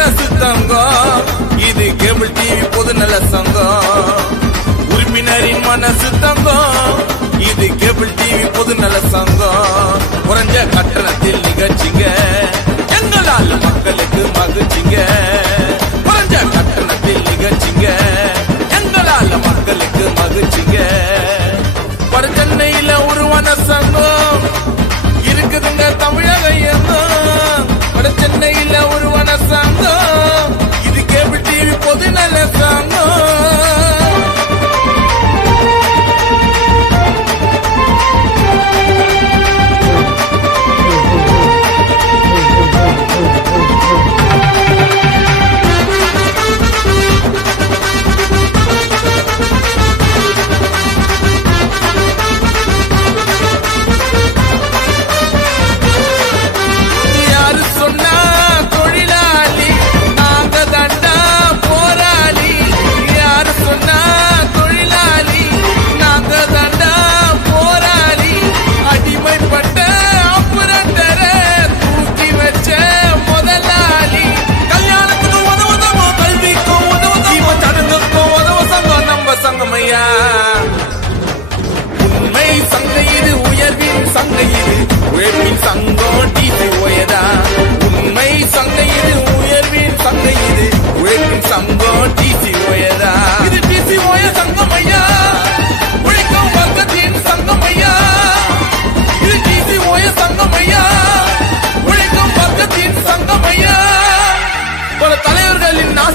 என்ன மனசு இது கேபிள் டிவி பொது நல சங்கம் உறுப்பினரின் மனசு தங்கம் இது கேபிள் டிவி பொது நல சங்கம் குறைஞ்ச கட்டணத்தில் நிகழ்ச்சிங்க. எங்களால் மக்களுக்கு மகிழ்ச்சிங்க. குறைஞ்ச கட்டணத்தில் நிகழ்ச்சிங்க. எங்களால் மக்களுக்கு மகிழ்ச்சிங்க. வட சென்னையில உருவான சங்கம்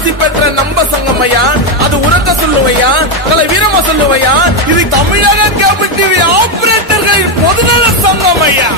பிரசித்தி பெற்ற நம்ம ஐயா அது உரத்த சொல்லுவையா? நல்ல வீரமா சொல்லுவையா? இது தமிழக கேபிள் டிவி ஆபரேட்டர்களின் பொதுநல ஐயா